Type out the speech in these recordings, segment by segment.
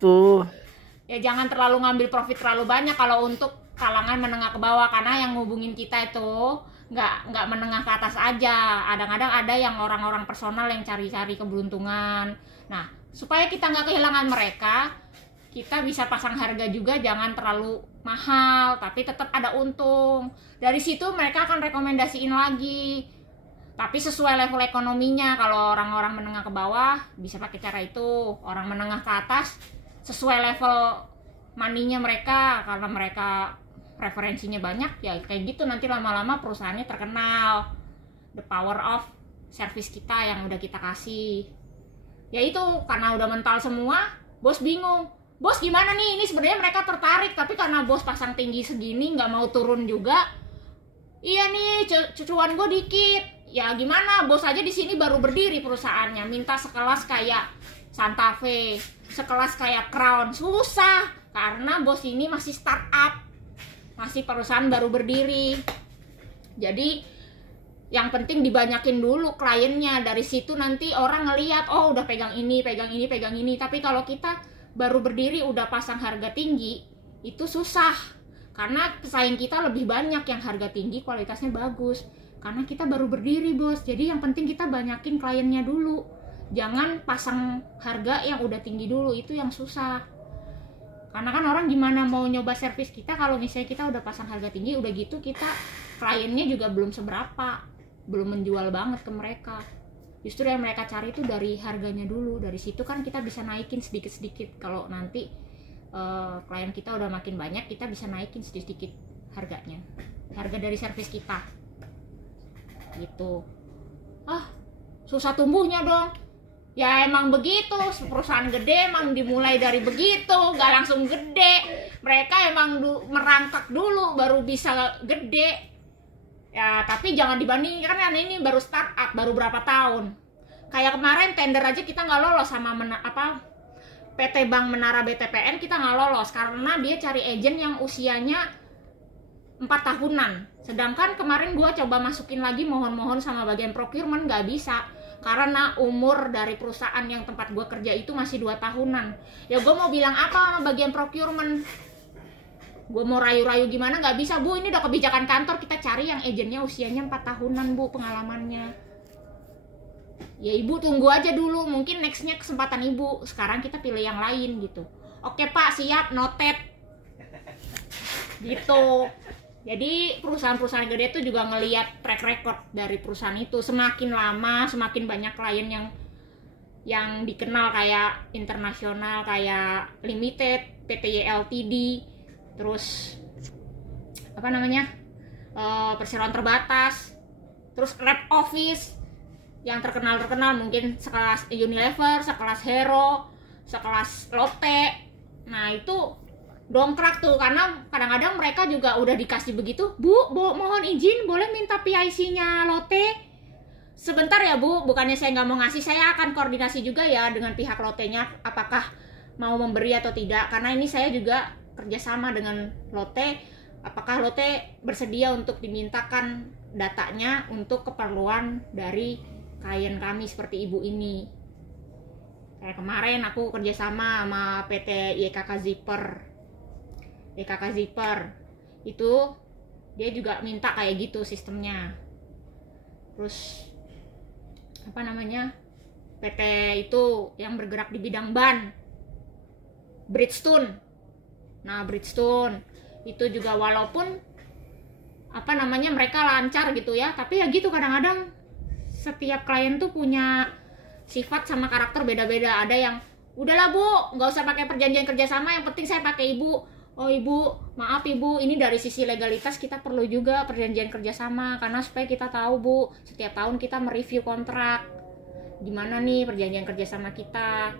Tuh. Ya jangan terlalu ngambil profit terlalu banyak kalau untuk kalangan menengah ke bawah, karena yang ngubungin kita itu nggak menengah ke atas aja. Kadang-kadang ada yang orang-orang personal yang cari-cari keberuntungan. Nah, supaya kita nggak kehilangan mereka, kita bisa pasang harga juga, jangan terlalu mahal tapi tetap ada untung. Dari situ mereka akan rekomendasiin lagi, tapi sesuai level ekonominya. Kalau orang-orang menengah ke bawah bisa pakai cara itu, orang menengah ke atas sesuai level money-nya mereka, karena mereka referensinya banyak ya kayak gitu. Nanti lama-lama perusahaannya terkenal. The power of service kita yang udah kita kasih. Ya itu, karena udah mental semua, bos bingung. Bos gimana nih? Ini sebenarnya mereka tertarik, tapi karena bos pasang tinggi segini nggak mau turun juga. Iya nih, cucuan gue dikit. Ya gimana? Bos aja di sini baru berdiri perusahaannya, minta sekelas kayak Santa Fe, sekelas kayak Crown, susah karena bos ini masih startup, masih perusahaan baru berdiri. Jadi yang penting dibanyakin dulu kliennya, dari situ nanti orang ngelihat, oh udah pegang ini, pegang ini, pegang ini. Tapi kalau kita baru berdiri udah pasang harga tinggi, itu susah karena pesaing kita lebih banyak yang harga tinggi kualitasnya bagus, karena kita baru berdiri bos. Jadi yang penting kita banyakin kliennya dulu, jangan pasang harga yang udah tinggi dulu, itu yang susah. Karena kan orang gimana mau nyoba servis kita kalau misalnya kita udah pasang harga tinggi, udah gitu kita kliennya juga belum seberapa, belum menjual banget ke mereka. Justru yang mereka cari itu dari harganya dulu. Dari situ kan kita bisa naikin sedikit-sedikit. Kalau nanti klien kita udah makin banyak, kita bisa naikin sedikit-sedikit harganya, harga dari servis kita gitu. Susah tumbuhnya dong. Ya emang begitu, perusahaan gede emang dimulai dari begitu, gak langsung gede. Mereka emang merangkak dulu baru bisa gede. Ya tapi jangan dibandingkan, kan ini baru startup, baru berapa tahun. Kayak kemarin tender aja kita nggak lolos sama PT Bank Menara BTPN, kita nggak lolos karena dia cari agent yang usianya 4 tahunan. Sedangkan kemarin gua coba masukin lagi, mohon-mohon sama bagian procurement, nggak bisa. Karena umur dari perusahaan yang tempat gue kerja itu masih 2 tahunan. Ya gue mau bilang apa sama bagian procurement? Gue mau rayu-rayu gimana, nggak bisa bu, ini udah kebijakan kantor, kita cari yang agennya usianya 4 tahunan bu pengalamannya. Ya ibu tunggu aja dulu, mungkin nextnya kesempatan ibu, sekarang kita pilih yang lain gitu. Oke pak, siap, noted gitu. Jadi perusahaan-perusahaan gede itu juga ngelihat track record dari perusahaan itu. Semakin lama, semakin banyak klien yang dikenal kayak internasional, kayak Limited, PTY Ltd, terus apa namanya, perseroan terbatas, terus Rep Office yang terkenal mungkin sekelas Unilever, sekelas Hero, sekelas Lotte. Nah itu dongkrak tuh, karena kadang-kadang mereka juga udah dikasih begitu, bu mohon izin boleh minta PIC-nya Lotte sebentar ya bu. Bukannya saya nggak mau ngasih, saya akan koordinasi juga ya dengan pihak Lotte-nya apakah mau memberi atau tidak, karena ini saya juga kerjasama dengan Lotte. Apakah Lotte bersedia untuk dimintakan datanya untuk keperluan dari klien kami seperti ibu ini. Kayak kemarin aku kerjasama sama PT YKK Zipper itu dia juga minta kayak gitu sistemnya. Terus apa namanya, PT itu yang bergerak di bidang ban, Bridgestone. Nah Bridgestone itu juga walaupun apa namanya mereka lancar gitu ya, tapi ya gitu kadang-kadang setiap klien tuh punya sifat sama karakter beda-beda. Ada yang udahlah bu, nggak usah pakai perjanjian kerjasama, yang penting saya pakai ibu. Oh ibu, maaf ibu, ini dari sisi legalitas kita perlu juga perjanjian kerjasama, karena supaya kita tahu bu, setiap tahun kita mereview kontrak, gimana nih perjanjian kerjasama kita,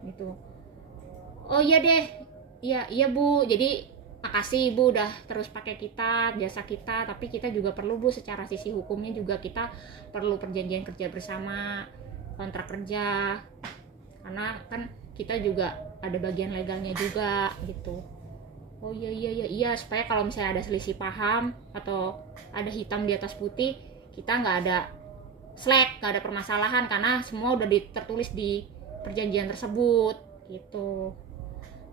gitu. Oh iya deh, iya bu, jadi makasih ibu udah terus pakai kita, jasa kita, tapi kita juga perlu bu secara sisi hukumnya juga kita perlu perjanjian kerja bersama, kontrak kerja, karena kan kita juga ada bagian legalnya juga gitu. Oh iya, supaya kalau misalnya ada selisih paham atau ada hitam di atas putih, kita nggak ada slack, nggak ada permasalahan karena semua udah tertulis di perjanjian tersebut gitu.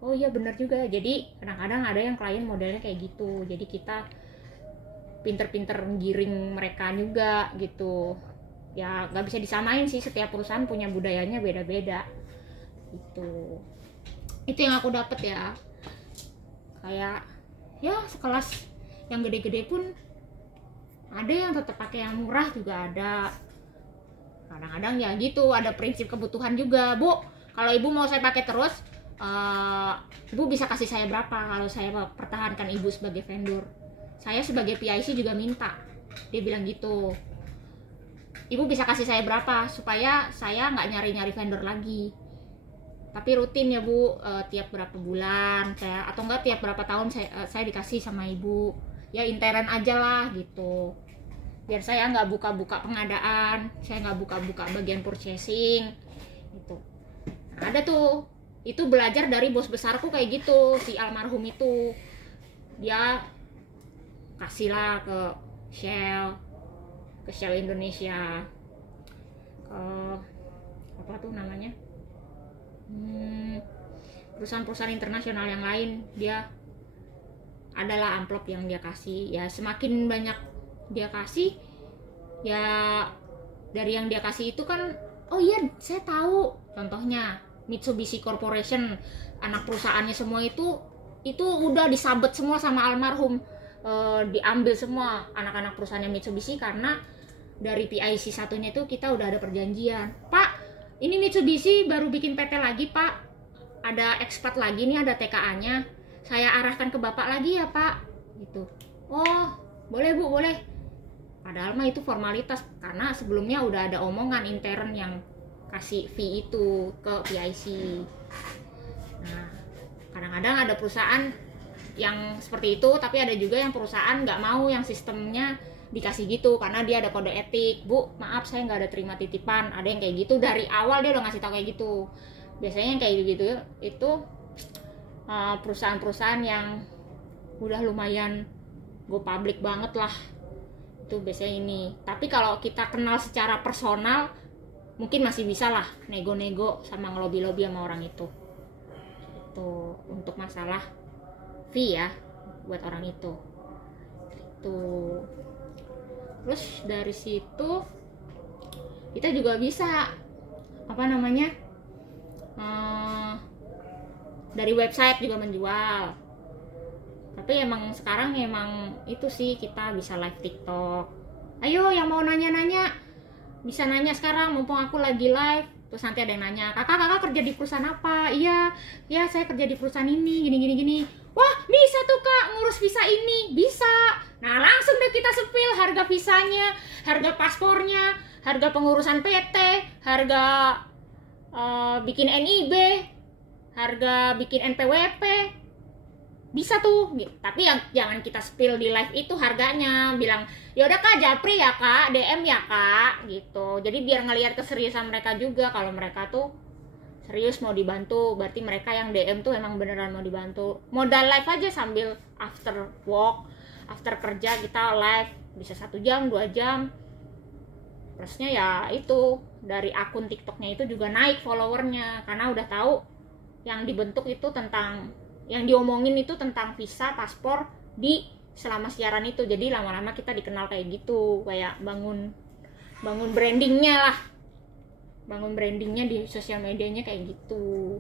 oh iya benar juga. Jadi kadang-kadang ada yang klien modelnya kayak gitu, jadi kita pinter-pinter giring mereka juga gitu. Ya nggak bisa disamain sih, setiap perusahaan punya budayanya beda-beda gitu. Itu yang aku dapet ya. Kayak ya sekelas yang gede-gede pun ada yang tetap pakai yang murah juga ada. Kadang-kadang ya gitu, ada prinsip kebutuhan juga. Bu, kalau ibu mau saya pakai terus, ibu bisa kasih saya berapa kalau saya pertahankan ibu sebagai vendor? Saya sebagai PIC juga minta. Dia bilang gitu. Ibu bisa kasih saya berapa supaya saya nggak nyari-nyari vendor lagi. Tapi rutin ya Bu, tiap berapa bulan saya, atau enggak tiap berapa tahun saya dikasih sama ibu. Ya intern aja lah gitu. Biar saya nggak buka-buka pengadaan, saya nggak buka-buka bagian purchasing gitu. Nah, ada tuh, itu belajar dari bos besarku kayak gitu, si almarhum itu. Dia kasihlah ke Shell Indonesia, ke apa tuh namanya, perusahaan-perusahaan internasional yang lain. Dia adalah amplop yang dia kasih. Ya semakin banyak dia kasih, ya dari yang dia kasih itu kan, oh iya saya tahu, contohnya Mitsubishi Corporation, anak perusahaannya semua itu udah disabet semua sama almarhum. Diambil semua anak-anak perusahaannya Mitsubishi karena dari PIC satunya itu kita udah ada perjanjian. Pak, ini Mitsubishi baru bikin PT lagi Pak, ada expat lagi nih, ada TKA-nya, saya arahkan ke Bapak lagi ya Pak gitu. Oh boleh Bu, boleh. Padahal mah itu formalitas, karena sebelumnya udah ada omongan intern yang kasih fee itu ke PIC. Nah kadang-kadang ada perusahaan yang seperti itu, tapi ada juga yang perusahaan nggak mau yang sistemnya dikasih gitu karena dia ada kode etik. Bu, maaf saya nggak ada terima titipan. Ada yang kayak gitu dari awal, dia udah ngasih tau kayak gitu. Biasanya yang kayak gitu itu perusahaan-perusahaan yang udah lumayan go public banget lah, itu biasanya ini. Tapi kalau kita kenal secara personal, mungkin masih bisa lah nego-nego sama ngelobi-lobi sama orang itu untuk masalah fee ya buat orang itu. Terus dari situ kita juga bisa dari website juga menjual. Tapi emang sekarang emang itu sih, kita bisa live TikTok. Ayo yang mau nanya-nanya bisa nanya sekarang mumpung aku lagi live. Terus nanti ada yang nanya, kakak kerja di perusahaan apa? Iya saya kerja di perusahaan ini, gini. Wah bisa tuh kak ngurus visa ini, bisa. Nah langsung deh kita sepil harga visanya, harga paspornya, harga pengurusan PT, harga bikin NIB, harga bikin NPWP, bisa tuh. Tapi yang jangan kita spill di live itu harganya, bilang yaudah kak japri ya kak, DM ya kak gitu. Jadi biar ngelihat keseriusan mereka juga, kalau mereka tuh serius mau dibantu, berarti mereka yang DM tuh emang beneran mau dibantu. Modal live aja sambil after work, after kerja kita live bisa 1 jam 2 jam. Plusnya ya itu dari akun TikToknya itu juga naik followernya, karena udah tahu yang dibentuk itu tentang, yang diomongin itu tentang visa, paspor di selama siaran itu. Jadi lama-lama kita dikenal kayak gitu, kayak bangun brandingnya lah, bangun brandingnya di sosial medianya kayak gitu.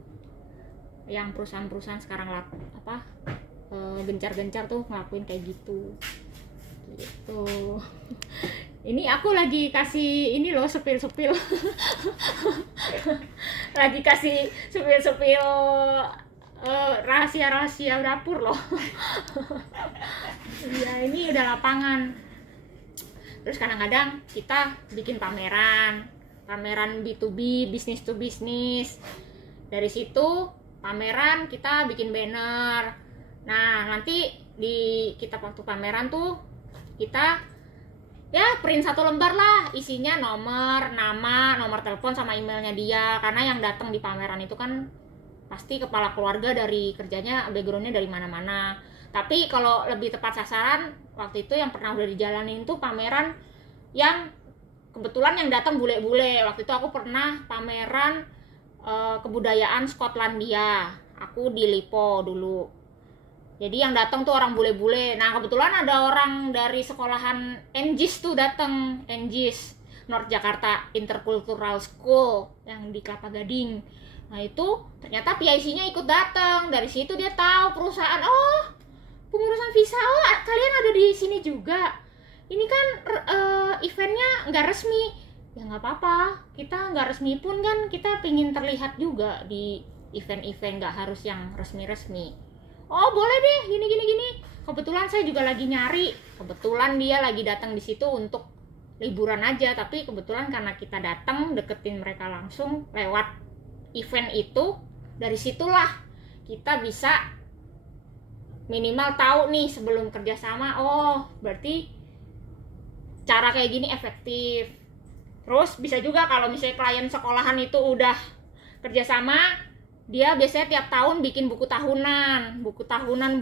Yang perusahaan-perusahaan sekarang gencar-gencar tuh ngelakuin kayak gitu. Ini aku lagi kasih ini loh, sepil lagi kasih sepil rahasia dapur loh. Ya ini udah lapangan. Terus kadang-kadang kita bikin pameran B2B, business to business. Dari situ pameran kita bikin banner. Nah nanti kita waktu pameran tuh kita ya print 1 lembar lah, isinya nomor, nama, nomor telepon sama emailnya dia, karena yang datang di pameran itu kan pasti kepala keluarga dari kerjanya, backgroundnya dari mana-mana. Tapi kalau lebih tepat sasaran, waktu itu yang pernah udah dijalanin tuh pameran yang kebetulan yang datang bule-bule. Waktu itu aku pernah pameran kebudayaan Skotlandia. aku di Lipo dulu. Jadi yang datang tuh orang bule-bule. Nah kebetulan ada orang dari sekolahan NGIS tuh datang, NGIS North Jakarta Intercultural School yang di Kelapa Gading. Nah itu ternyata PIC-nya ikut datang. Dari situ dia tahu perusahaan, oh pengurusan visa, oh kalian ada di sini juga. Ini kan eventnya nggak resmi. Ya nggak apa-apa, kita nggak resmi pun kan kita pingin terlihat juga di event-event, nggak harus yang resmi-resmi. Oh boleh deh, gini. Kebetulan saya juga lagi nyari. Kebetulan dia lagi datang di situ untuk liburan aja, tapi kebetulan karena kita datang deketin mereka langsung lewat event itu, dari situlah kita bisa minimal tahu nih sebelum kerjasama. Oh berarti cara kayak gini efektif. Terus bisa juga kalau misalnya klien sekolahan itu udah kerjasama, dia biasanya tiap tahun bikin buku tahunan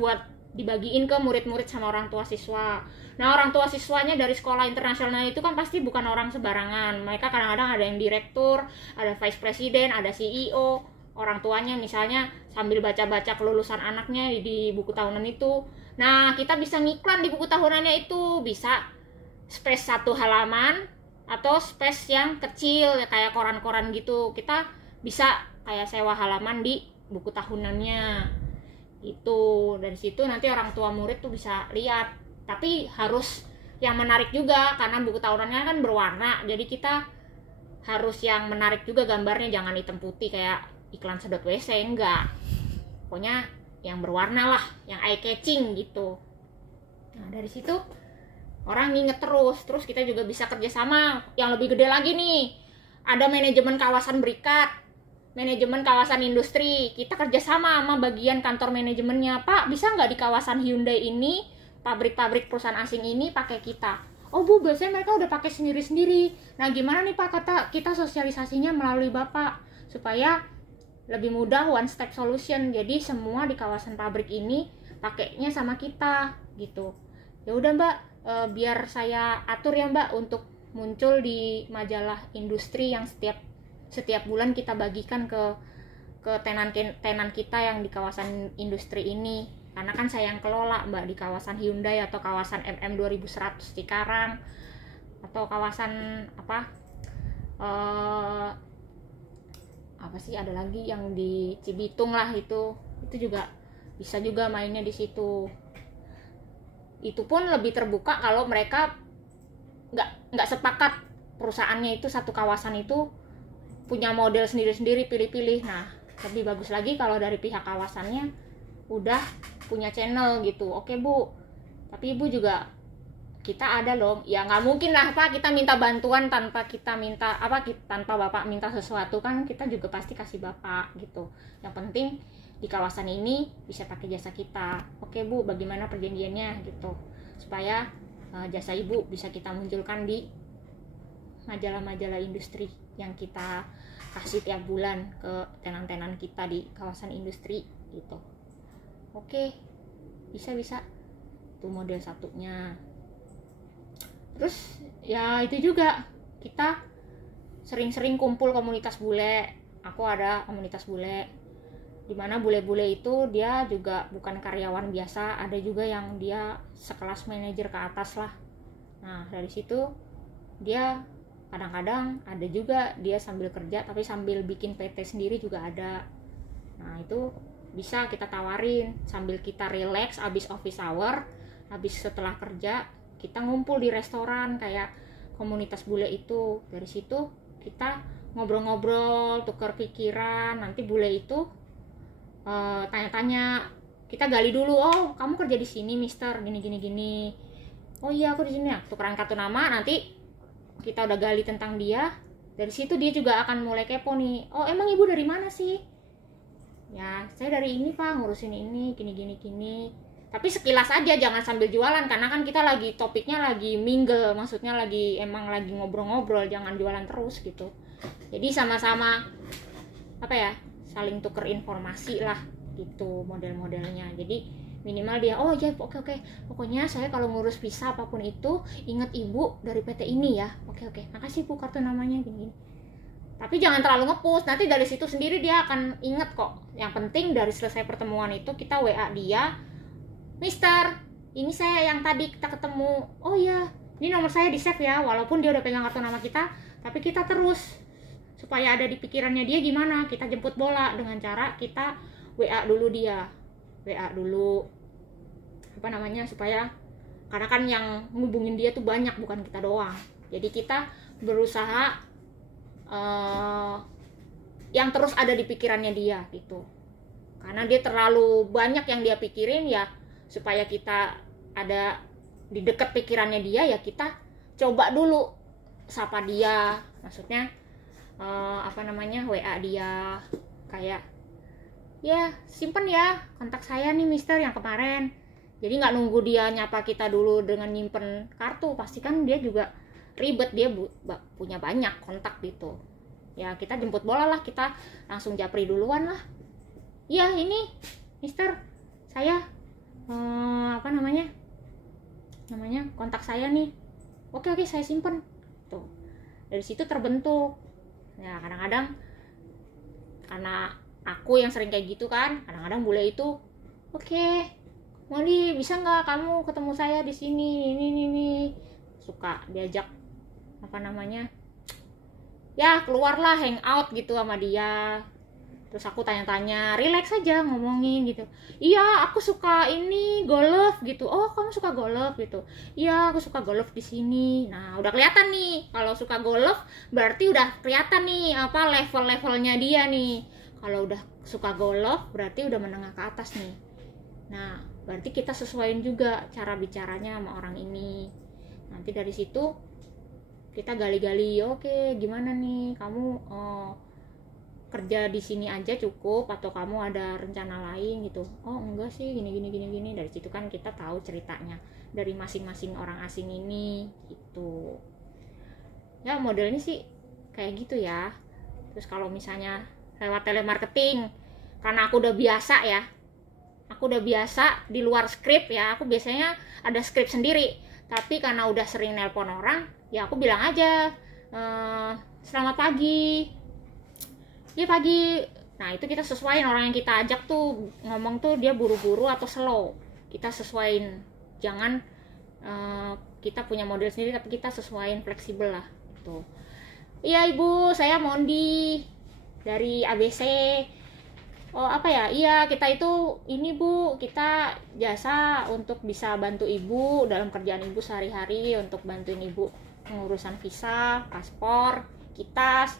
buat dibagiin ke murid-murid sama orang tua siswa. Nah orang tua siswanya dari sekolah internasional itu kan pasti bukan orang sembarangan. Mereka kadang-kadang ada yang direktur, ada vice president, ada CEO. Orang tuanya misalnya sambil baca-baca kelulusan anaknya di buku tahunan itu. Nah kita bisa ngiklan di buku tahunannya itu, bisa space 1 halaman atau space yang kecil ya, kayak koran-koran gitu. Kita bisa kayak sewa halaman di buku tahunannya itu. Dari situ nanti orang tua murid tuh bisa lihat, tapi harus yang menarik juga karena buku tahunannya kan berwarna, jadi kita harus yang menarik juga gambarnya, jangan hitam putih kayak iklan sedot WC, enggak, pokoknya yang berwarna lah, yang eye catching gitu. Nah dari situ orang nginget terus kita juga bisa kerjasama yang lebih gede lagi nih. Ada manajemen kawasan berikat, manajemen kawasan industri. Kita kerjasama sama bagian kantor manajemennya. Pak, bisa nggak di kawasan Hyundai ini, pabrik-pabrik perusahaan asing ini pakai kita? Oh Bu, biasanya mereka udah pakai sendiri-sendiri. Nah gimana nih Pak, kata kita sosialisasinya melalui Bapak supaya lebih mudah, one step solution. Jadi semua di kawasan pabrik ini pakainya sama kita gitu. Ya udah Mbak, biar saya atur ya Mbak untuk muncul di majalah industri yang setiap bulan kita bagikan ke tenan kita yang di kawasan industri ini, karena kan saya yang kelola Mbak di kawasan Hyundai atau kawasan MM 2100 Cikarang atau kawasan apa sih ada lagi yang di Cibitung lah, itu juga bisa juga mainnya di situ. Itu pun lebih terbuka kalau mereka nggak sepakat perusahaannya itu satu kawasan itu punya model sendiri-sendiri, pilih-pilih. Nah lebih bagus lagi kalau dari pihak kawasannya udah punya channel gitu. Oke Bu, tapi Ibu juga kita ada loh, ya nggak mungkin lah Pak kita minta bantuan tanpa kita minta tanpa Bapak minta sesuatu, kan kita juga pasti kasih Bapak gitu. Yang penting di kawasan ini bisa pakai jasa kita. Oke Bu, bagaimana perjanjiannya gitu, supaya jasa Ibu bisa kita munculkan di majalah-majalah industri yang kita kasih tiap bulan ke tenan-tenan kita di kawasan industri gitu. Oke, bisa itu model satunya. Terus ya itu juga kita sering-sering kumpul komunitas bule. Aku ada komunitas bule dimana bule-bule itu dia juga bukan karyawan biasa, ada juga yang dia sekelas manajer ke atas lah. Nah dari situ dia kadang-kadang ada juga dia sambil kerja tapi sambil bikin PT sendiri juga ada. Nah itu bisa kita tawarin sambil kita relax abis office hour, habis setelah kerja kita ngumpul di restoran kayak komunitas bule itu. Dari situ kita ngobrol-ngobrol, tukar pikiran. Nanti bule itu tanya-tanya, kita gali dulu, oh kamu kerja di sini Mister, gini. Oh iya aku di sini ya, tukeran kartu nama. Nanti kita udah gali tentang dia, dari situ dia juga akan mulai kepo nih. Oh emang Ibu dari mana sih? Ya saya dari ini Pak, ngurusin ini, gini. Tapi sekilas aja, jangan sambil jualan, karena kan kita lagi topiknya lagi mingle, maksudnya lagi ngobrol-ngobrol, jangan jualan terus gitu. Jadi sama-sama saling tuker informasi lah gitu model-modelnya. Jadi minimal dia oh ya oke pokoknya saya kalau ngurus visa apapun itu ingat Ibu dari PT ini ya. Oke makasih Bu, kartu namanya gini. Tapi jangan terlalu nge-push, nanti dari situ sendiri dia akan inget kok. Yang penting dari selesai pertemuan itu kita WA dia, Mister, ini saya yang tadi kita ketemu. Oh iya, ini nomor saya di save ya. Walaupun dia udah pegang kartu nama kita, tapi kita terus supaya ada di pikirannya dia gimana. Kita jemput bola dengan cara kita WA dulu dia, WA dulu apa namanya, supaya karena kan yang ngubungin dia tuh banyak, bukan kita doang. Jadi kita berusaha yang terus ada di pikirannya dia gitu, karena dia terlalu banyak yang dia pikirin ya. Supaya kita ada di dekat pikirannya dia ya, kita coba dulu sapa dia, maksudnya apa namanya, WA dia kayak, ya simpen ya kontak saya nih Mister yang kemarin. Jadi nggak nunggu dia nyapa kita dulu dengan nyimpen kartu, pasti kan dia juga ribet, dia punya banyak kontak gitu ya. Kita jemput bola lah, kita langsung japri duluan lah. Ya ini Mister, saya apa namanya kontak saya nih. Oke saya simpen tuh. Dari situ terbentuk ya. Kadang-kadang karena aku yang sering kayak gitu kan, kadang-kadang bule itu, oke, Molly bisa nggak kamu ketemu saya di sini, ini suka diajak apa namanya ya, keluarlah hangout gitu sama dia. Terus aku tanya-tanya, relax aja ngomongin gitu. Iya, aku suka ini golf gitu. Oh, kamu suka golf gitu. Iya, aku suka golf di sini. Nah, udah kelihatan nih. Kalau suka golf berarti udah kelihatan nih apa level-levelnya dia nih. Kalau udah suka golf berarti udah menengah ke atas nih. Nah, berarti kita sesuaiin juga cara bicaranya sama orang ini. Nanti dari situ kita gali-gali, oke, gimana nih kamu kerja di sini aja cukup atau kamu ada rencana lain gitu. Oh enggak sih, gini. Dari situ kan kita tahu ceritanya dari masing-masing orang asing ini gitu ya. Modelnya sih kayak gitu ya. Terus kalau misalnya lewat telemarketing, karena aku udah biasa ya, aku udah biasa di luar skrip ya. Aku biasanya ada skrip sendiri, tapi karena udah sering nelpon orang ya, aku bilang aja selamat pagi. Ya pagi. Nah itu kita sesuaiin orang yang kita ajak tuh ngomong tuh dia buru-buru atau slow. Kita sesuaiin. Jangan kita punya model sendiri, tapi kita sesuaiin, fleksibel lah gitu. Iya ibu, saya Mondi dari ABC. Oh apa ya, iya kita itu ini bu, kita jasa untuk bisa bantu ibu dalam kerjaan ibu sehari-hari, untuk bantuin ibu pengurusan visa, paspor, kitas,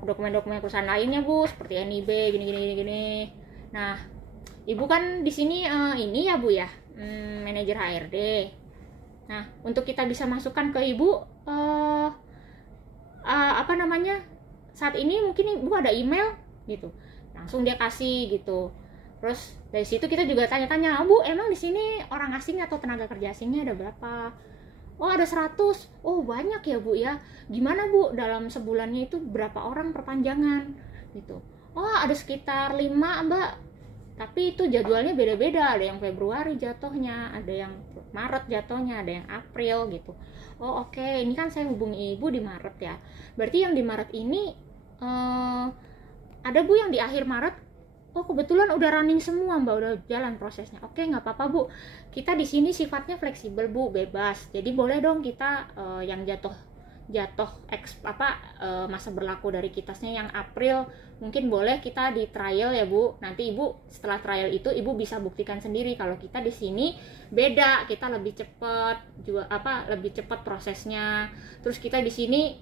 dokumen-dokumen perusahaan lainnya bu, seperti NIB, gini. Nah, ibu kan di sini ini ya bu ya, manajer HRD. Nah, untuk kita bisa masukkan ke ibu apa namanya, saat ini mungkin ibu ada email gitu, langsung dia kasih gitu. Terus dari situ kita juga tanya-tanya, bu emang di sini orang asing atau tenaga kerja asingnya ada berapa? Oh ada 100. Oh banyak ya bu ya. Gimana bu, dalam sebulannya itu berapa orang perpanjangan gitu? Oh ada sekitar 5 mbak, tapi itu jadwalnya beda-beda. Ada yang Februari jatuhnya, ada yang Maret jatuhnya, ada yang April gitu. Oh oke, ini kan saya hubungi ibu di Maret ya, berarti yang di Maret ini ada bu yang di akhir Maret. Oh kebetulan udah running semua mbak, udah jalan prosesnya. Oke nggak apa-apa bu, kita di sini sifatnya fleksibel bu, bebas. Jadi boleh dong kita yang jatuh masa berlaku dari kitasnya yang April, mungkin boleh kita di trial ya bu. Nanti ibu setelah trial itu ibu bisa buktikan sendiri kalau kita di sini beda, kita lebih cepat juga lebih cepat prosesnya. Terus kita di sini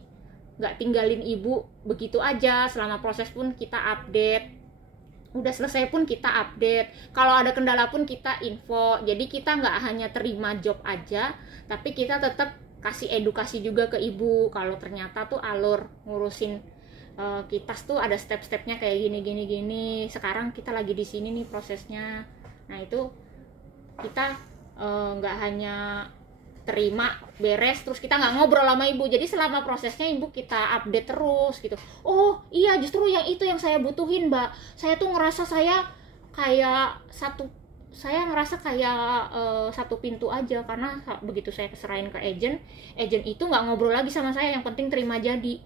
nggak tinggalin ibu begitu aja, selama proses pun kita update. Udah selesai pun kita update, kalau ada kendala pun kita info. Jadi kita nggak hanya terima job aja, tapi kita tetap kasih edukasi juga ke ibu kalau ternyata tuh alur ngurusin kitas tuh ada step-stepnya kayak gini. Sekarang kita lagi di sini nih prosesnya. Nah itu kita nggak hanya terima beres terus kita nggak ngobrol sama ibu. Jadi selama prosesnya ibu kita update terus gitu. Oh iya, justru yang itu yang saya butuhin mbak. Saya tuh ngerasa saya kayak satu pintu aja, karena begitu saya serahin ke agent itu nggak ngobrol lagi sama saya, yang penting terima jadi.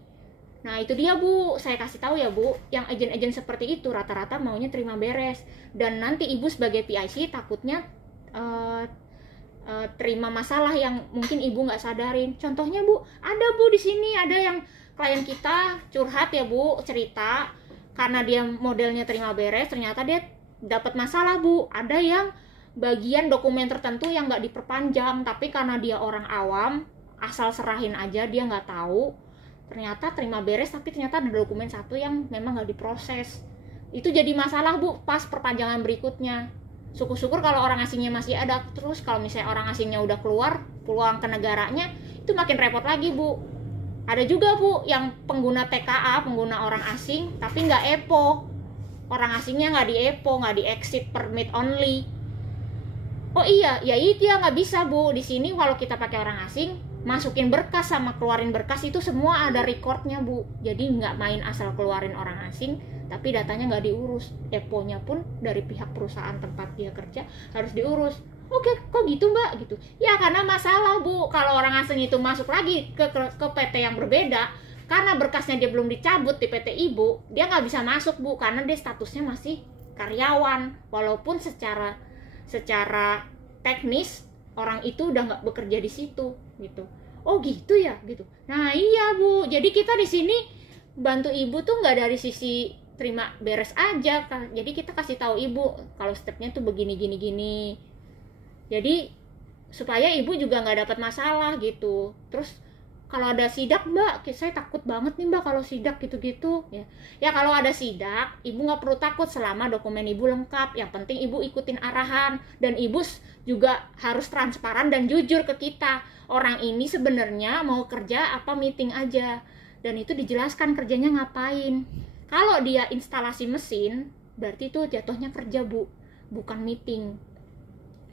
Nah itu dia Bu, saya kasih tahu ya Bu, yang agen-agen seperti itu rata-rata maunya terima beres, dan nanti ibu sebagai PIC takutnya terima masalah yang mungkin ibu nggak sadarin. Contohnya Bu, ada Bu di sini ada yang klien kita curhat ya Bu, cerita karena dia modelnya terima beres, ternyata dia dapat masalah Bu. Ada yang bagian dokumen tertentu yang nggak diperpanjang, tapi karena dia orang awam asal serahin aja, dia nggak tahu, ternyata terima beres tapi ternyata ada dokumen satu yang memang nggak diproses. Itu jadi masalah Bu pas perpanjangan berikutnya. Syukur-syukur kalau orang asingnya masih ada. Terus kalau misalnya orang asingnya udah keluar, pulang ke negaranya, itu makin repot lagi Bu. Ada juga Bu yang pengguna TKA, pengguna orang asing tapi nggak EPO. Orang asingnya nggak di EPO, nggak di exit permit only. Oh iya, ya itu ya nggak bisa Bu. Di sini kalau kita pakai orang asing, masukin berkas sama keluarin berkas itu semua ada recordnya Bu. Jadi nggak main asal keluarin orang asing, tapi datanya nggak diurus. EPO-nya pun dari pihak perusahaan tempat dia kerja harus diurus. Oke, kok gitu Mbak? Gitu. Ya karena masalah Bu, kalau orang asing itu masuk lagi ke PT yang berbeda, karena berkasnya dia belum dicabut di PT Ibu, dia nggak bisa masuk Bu, karena dia statusnya masih karyawan. Walaupun secara teknis orang itu udah nggak bekerja di situ gitu. Oh gitu ya gitu. Nah iya Bu, jadi kita di sini bantu ibu tuh nggak dari sisi terima beres aja kan. Jadi kita kasih tahu ibu kalau stepnya tuh begini gini gini. Jadi supaya ibu juga nggak dapat masalah gitu. Terus kalau ada sidak Mbak, saya takut banget nih Mbak kalau sidak gitu-gitu ya. Ya kalau ada sidak, ibu nggak perlu takut selama dokumen ibu lengkap. Yang penting ibu ikutin arahan, dan ibu juga harus transparan dan jujur ke kita. Orang ini sebenarnya mau kerja apa meeting aja, dan itu dijelaskan kerjanya ngapain. Kalau dia instalasi mesin, berarti itu jatuhnya kerja Bu, bukan meeting.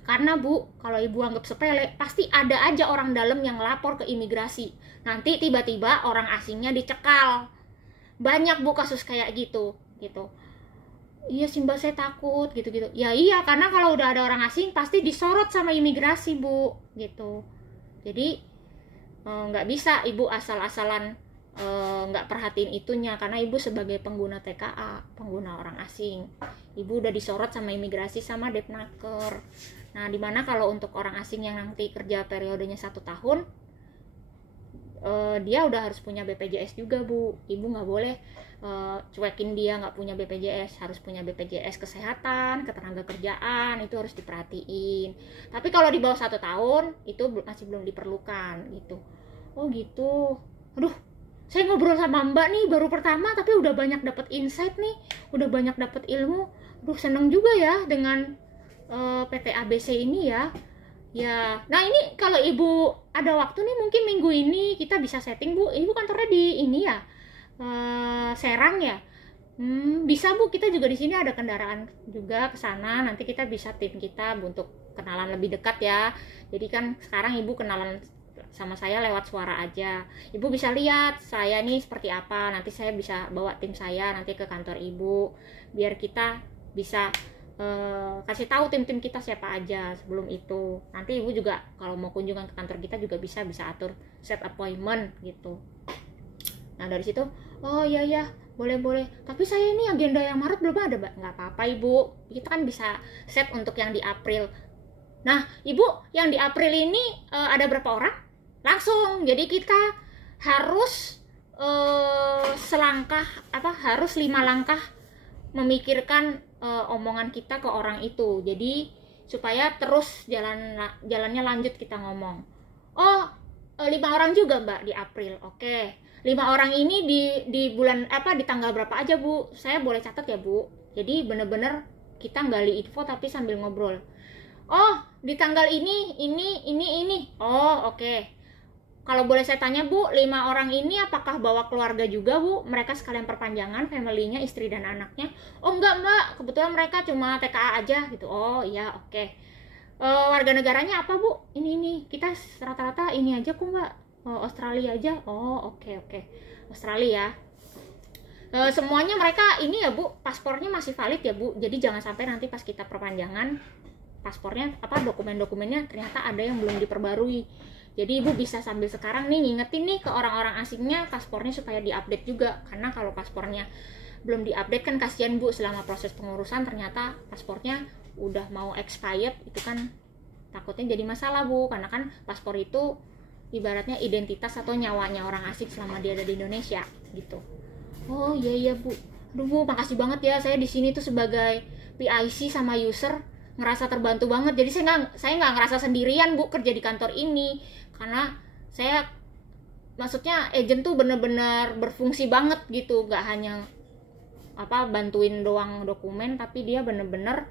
Karena Bu, kalau ibu anggap sepele, pasti ada aja orang dalam yang lapor ke imigrasi. Nanti tiba-tiba orang asingnya dicekal. Banyak Bu kasus kayak gitu. Iya sih Mbak, saya takut gitu-gitu. Ya iya, karena kalau udah ada orang asing pasti disorot sama imigrasi Bu, gitu. Jadi nggak bisa ibu asal-asalan nggak perhatiin itunya, karena ibu sebagai pengguna TKA, pengguna orang asing, ibu udah disorot sama imigrasi sama Depnaker. Nah dimana kalau untuk orang asing yang nanti kerja periodenya 1 tahun, dia udah harus punya BPJS juga Bu. Ibu nggak boleh cuekin dia nggak punya BPJS, harus punya BPJS kesehatan, ketenaga kerjaan, itu harus diperhatiin. Tapi kalau di bawah 1 tahun itu masih belum diperlukan gitu. Oh gitu. Aduh, saya ngobrol sama Mbak nih baru pertama tapi udah banyak dapat insight nih, udah banyak dapat ilmu. Aduh, seneng juga ya dengan PT ABC ini ya. Ya, nah ini kalau ibu ada waktu nih mungkin minggu ini kita bisa setting Bu. Ibu kantornya di ini ya, Serang ya. Bisa Bu, kita juga di sini ada kendaraan juga ke sana. Nanti kita bisa tim kita untuk kenalan lebih dekat ya. Jadi kan sekarang ibu kenalan sama saya lewat suara aja. Ibu bisa lihat saya nih seperti apa. Nanti saya bisa bawa tim saya nanti ke kantor ibu, biar kita bisa kasih tahu tim-tim kita siapa aja sebelum itu. Nanti ibu juga kalau mau kunjungan ke kantor kita juga bisa atur set appointment gitu. Nah dari situ, oh iya ya boleh. Tapi saya ini agenda yang Maret belum ada Mbak. Nggak apa-apa Ibu, kita kan bisa set untuk yang di April. Nah Ibu, yang di April ini ada berapa orang? Langsung. Jadi kita harus harus 5 langkah memikirkan omongan kita ke orang itu. Jadi supaya terus jalannya lanjut kita ngomong. Oh 5 orang juga Mbak di April. Oke. 5 orang ini di bulan di tanggal berapa aja Bu? Saya boleh catat ya Bu. Jadi bener-bener kita gali info tapi sambil ngobrol. Oh di tanggal ini. Oh oke. Kalau boleh saya tanya Bu, 5 orang ini apakah bawa keluarga juga Bu? Mereka sekalian perpanjangan, family-nya, istri dan anaknya? Oh enggak Mbak, kebetulan mereka cuma TKA aja gitu. Oh iya oke. Warga negaranya apa Bu? Ini kita rata-rata ini aja kok Mbak. Australia aja. Oh oke. Australia. Semuanya mereka ini ya Bu, paspornya masih valid ya Bu. Jadi jangan sampai nanti pas kita perpanjangan paspornya dokumen-dokumennya ternyata ada yang belum diperbarui. Jadi ibu bisa sambil sekarang nih ngingetin nih ke orang-orang asingnya paspornya supaya diupdate juga, karena kalau paspornya belum diupdate kan kasihan bu, selama proses pengurusan ternyata paspornya udah mau expired, itu kan takutnya jadi masalah bu, karena kan paspor itu ibaratnya identitas atau nyawanya orang asing selama dia ada di Indonesia gitu. Oh iya bu, aduh bu makasih banget ya, saya di sini tuh sebagai PIC sama user ngerasa terbantu banget. Jadi saya nggak ngerasa sendirian bu kerja di kantor ini, karena saya maksudnya agent tuh bener-bener berfungsi banget gitu, nggak hanya bantuin doang dokumen, tapi dia bener-bener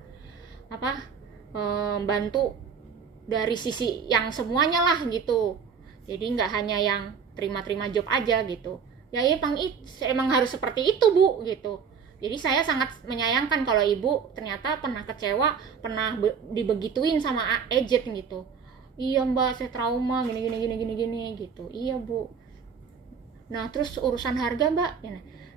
bantu dari sisi yang semuanya lah gitu. Jadi nggak hanya yang terima-terima job aja gitu. Ya emang harus seperti itu bu gitu. Jadi saya sangat menyayangkan kalau ibu ternyata pernah kecewa, pernah dibegituin sama agent gitu. Iya mbak, saya trauma gini gitu. Iya bu. Nah terus urusan harga mbak.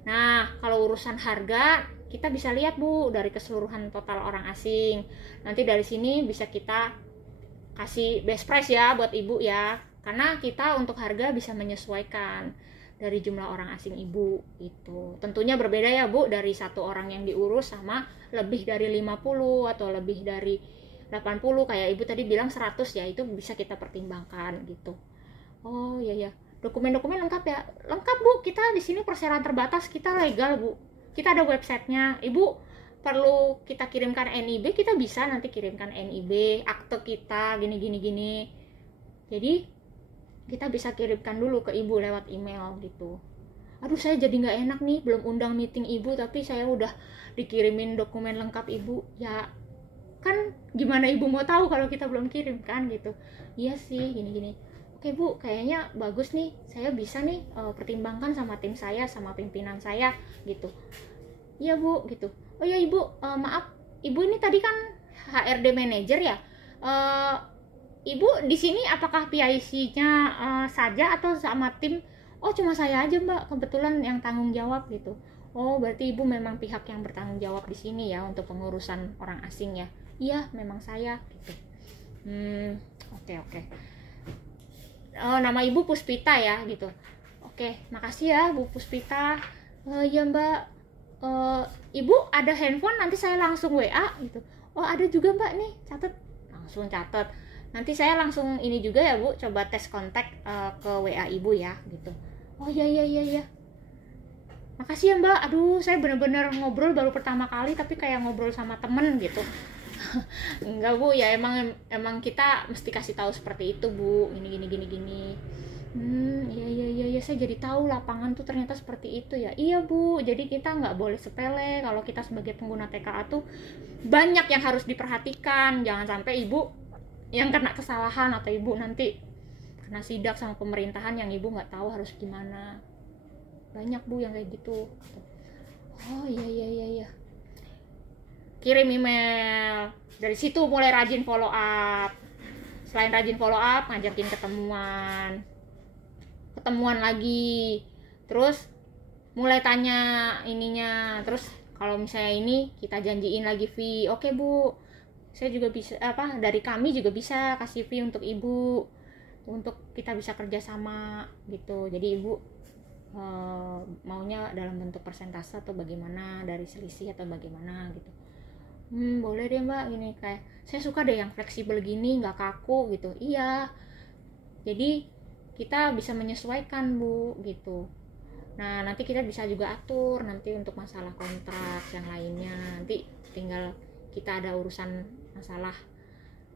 Nah kalau urusan harga kita bisa lihat bu dari keseluruhan total orang asing. Nanti dari sini bisa kita kasih best price ya buat ibu ya. Karena kita untuk harga bisa menyesuaikan dari jumlah orang asing ibu itu. Tentunya berbeda ya bu, dari satu orang yang diurus sama lebih dari 50 atau lebih dari 80, kayak ibu tadi bilang 100 ya, itu bisa kita pertimbangkan gitu. Oh iya ya, dokumen-dokumen lengkap ya? Lengkap bu, kita di sini perseroan terbatas, kita legal bu. Kita ada websitenya, ibu perlu kita kirimkan NIB, kita bisa nanti kirimkan NIB, akte kita gini. Jadi kita bisa kirimkan dulu ke ibu lewat email gitu. Aduh saya jadi nggak enak nih, belum undang meeting ibu tapi saya udah dikirimin dokumen lengkap ibu. Ya kan gimana ibu mau tahu kalau kita belum kirim kan gitu. Iya sih gini. Oke bu, kayaknya bagus nih, saya bisa nih pertimbangkan sama tim saya, sama pimpinan saya gitu. Iya bu gitu. Oh ya ibu, maaf ibu ini tadi kan HRD manager ya. Ibu di sini apakah PIC-nya saja atau sama tim? Oh cuma saya aja mbak, kebetulan yang tanggung jawab gitu. Oh berarti ibu memang pihak yang bertanggung jawab di sini ya untuk pengurusan orang asing ya? Iya memang saya gitu. Oke. Oh nama ibu Puspita ya gitu. Oke makasih ya Bu Puspita. Ya mbak, ibu ada handphone nanti saya langsung WA gitu. Oh ada juga mbak nih, langsung catat. Nanti saya langsung ini juga ya bu, coba tes kontak ke WA ibu ya gitu. Oh iya. Makasih ya mbak. Aduh saya bener-bener ngobrol baru pertama kali tapi kayak ngobrol sama temen gitu. Enggak bu, ya emang kita mesti kasih tahu seperti itu bu. Gini. Iya saya jadi tahu lapangan tuh ternyata seperti itu ya. Iya bu, jadi kita nggak boleh sepele kalau kita sebagai pengguna TKA tuh banyak yang harus diperhatikan. Jangan sampai ibu yang kena kesalahan atau ibu nanti kena sidak sama pemerintahan yang ibu nggak tahu harus gimana. Banyak bu yang kayak gitu. Oh iya. Kirim email, dari situ mulai rajin follow up. Selain rajin follow up, ngajakin ketemuan lagi, terus mulai tanya ininya. Terus kalau misalnya ini kita janjiin lagi fee, oke bu, saya juga bisa dari kami juga bisa kasih fee untuk ibu, untuk kita bisa kerjasama gitu. Jadi ibu maunya dalam bentuk persentase atau bagaimana, dari selisih atau bagaimana gitu. Boleh deh mbak, gini kayak saya suka deh yang fleksibel gini, nggak kaku gitu. Iya, jadi kita bisa menyesuaikan bu gitu. Nah nanti kita bisa juga atur nanti untuk masalah kontrak yang lainnya, nanti tinggal kita ada urusan masalah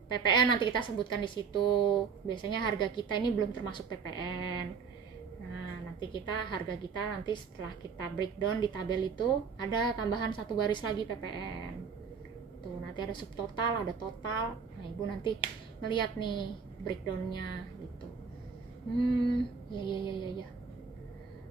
PPN nanti kita sebutkan di situ. Biasanya harga kita ini belum termasuk PPN. Nah nanti harga kita nanti setelah kita breakdown di tabel itu ada tambahan 1 baris lagi PPN. Tuh nanti ada subtotal, ada total. Nah ibu nanti ngeliat nih breakdownnya gitu. Ya.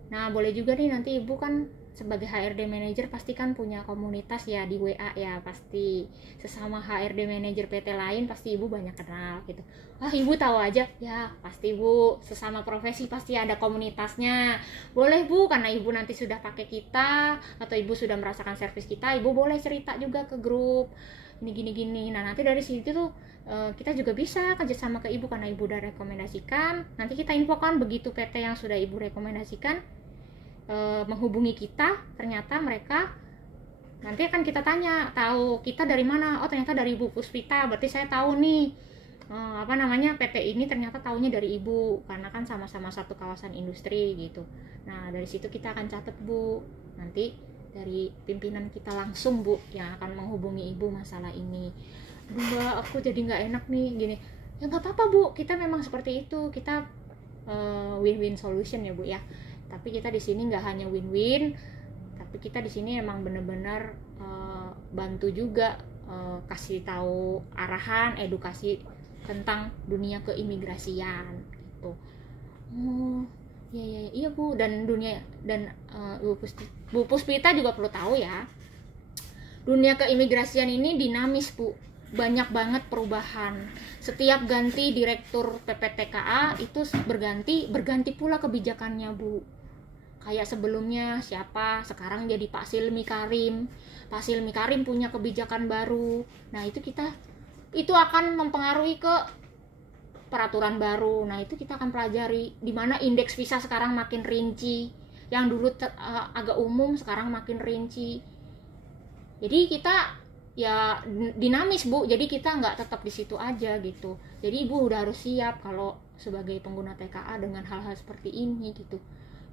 Nah boleh juga nih nanti ibu kan sebagai HRD manager pasti kan punya komunitas ya di WA ya, pasti sesama HRD manager PT lain pasti ibu banyak kenal gitu. Ibu tahu aja ya, pasti bu sesama profesi pasti ada komunitasnya. Boleh bu, karena ibu nanti sudah pakai kita atau ibu sudah merasakan servis kita, ibu boleh cerita juga ke grup ini gini. Nah nanti dari situ tuh kita juga bisa kerjasama ke ibu karena ibu udah rekomendasikan. Nanti kita infokan begitu PT yang sudah ibu rekomendasikan menghubungi kita, ternyata mereka nanti akan kita tanya, tahu kita dari mana? Oh ternyata dari Ibu Puspita, berarti saya tahu nih PT ini ternyata taunya dari ibu karena kan sama-sama satu kawasan industri gitu. Nah dari situ kita akan catat Bu, nanti dari pimpinan kita langsung Bu yang akan menghubungi ibu masalah ini. Mbak aku jadi nggak enak nih gini. Ya nggak apa-apa Bu, kita memang seperti itu, kita win-win solution ya Bu ya. Tapi kita di sini nggak hanya win-win, tapi kita di sini emang benar-benar bantu juga kasih tahu arahan, edukasi tentang dunia keimigrasian gitu. Oh iya Bu, dan Bu Puspita juga perlu tahu ya, dunia keimigrasian ini dinamis Bu, banyak banget perubahan. Setiap ganti direktur PPTKA itu berganti pula kebijakannya Bu. Kayak sebelumnya siapa, sekarang jadi Pak Silmi Karim. Pak Silmi Karim punya kebijakan baru. Nah itu akan mempengaruhi ke peraturan baru. Nah itu kita akan pelajari di mana indeks visa sekarang makin rinci, yang dulu agak umum sekarang makin rinci. Jadi kita ya dinamis Bu, jadi kita nggak tetap di situ aja gitu. Jadi ibu udah harus siap kalau sebagai pengguna TKA dengan hal-hal seperti ini gitu.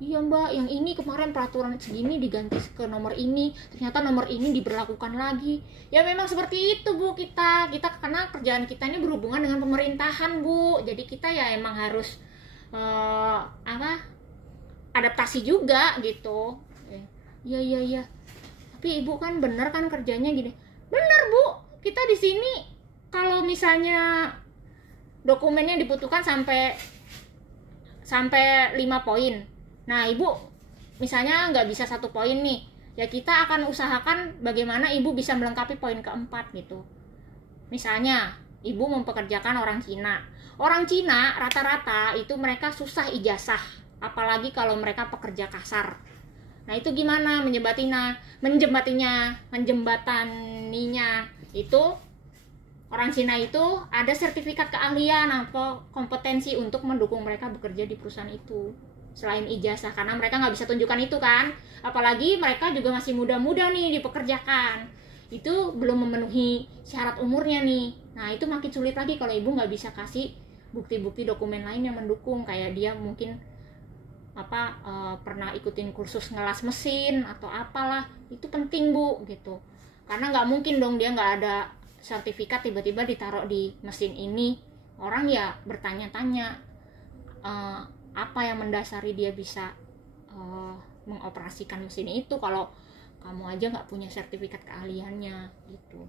Iya Mbak, yang ini kemarin peraturan segini diganti ke nomor ini, ternyata nomor ini diberlakukan lagi. Ya memang seperti itu Bu, kita karena kerjaan kita ini berhubungan dengan pemerintahan Bu, jadi kita ya emang harus adaptasi juga gitu. Iya. Tapi ibu kan bener kan kerjanya gini. Bener Bu, kita di sini kalau misalnya dokumennya dibutuhkan sampai 5 poin. Nah ibu misalnya nggak bisa 1 poin nih, ya kita akan usahakan bagaimana ibu bisa melengkapi poin keempat gitu. Misalnya ibu mempekerjakan orang Cina. Orang Cina rata-rata itu mereka susah ijazah, apalagi kalau mereka pekerja kasar. Nah itu gimana menjembataninya itu orang Cina itu ada sertifikat keahlian atau kompetensi untuk mendukung mereka bekerja di perusahaan itu selain ijazah, karena mereka nggak bisa tunjukkan itu kan, apalagi mereka juga masih muda-muda nih dipekerjakan, itu belum memenuhi syarat umurnya nih. Nah itu makin sulit lagi kalau ibu nggak bisa kasih bukti-bukti dokumen lain yang mendukung, kayak dia mungkin pernah ikutin kursus ngelas mesin atau apalah, itu penting Bu gitu, karena nggak mungkin dong dia nggak ada sertifikat tiba-tiba ditaruh di mesin ini, orang ya bertanya-tanya apa yang mendasari dia bisa mengoperasikan mesin itu kalau kamu aja nggak punya sertifikat keahliannya gitu.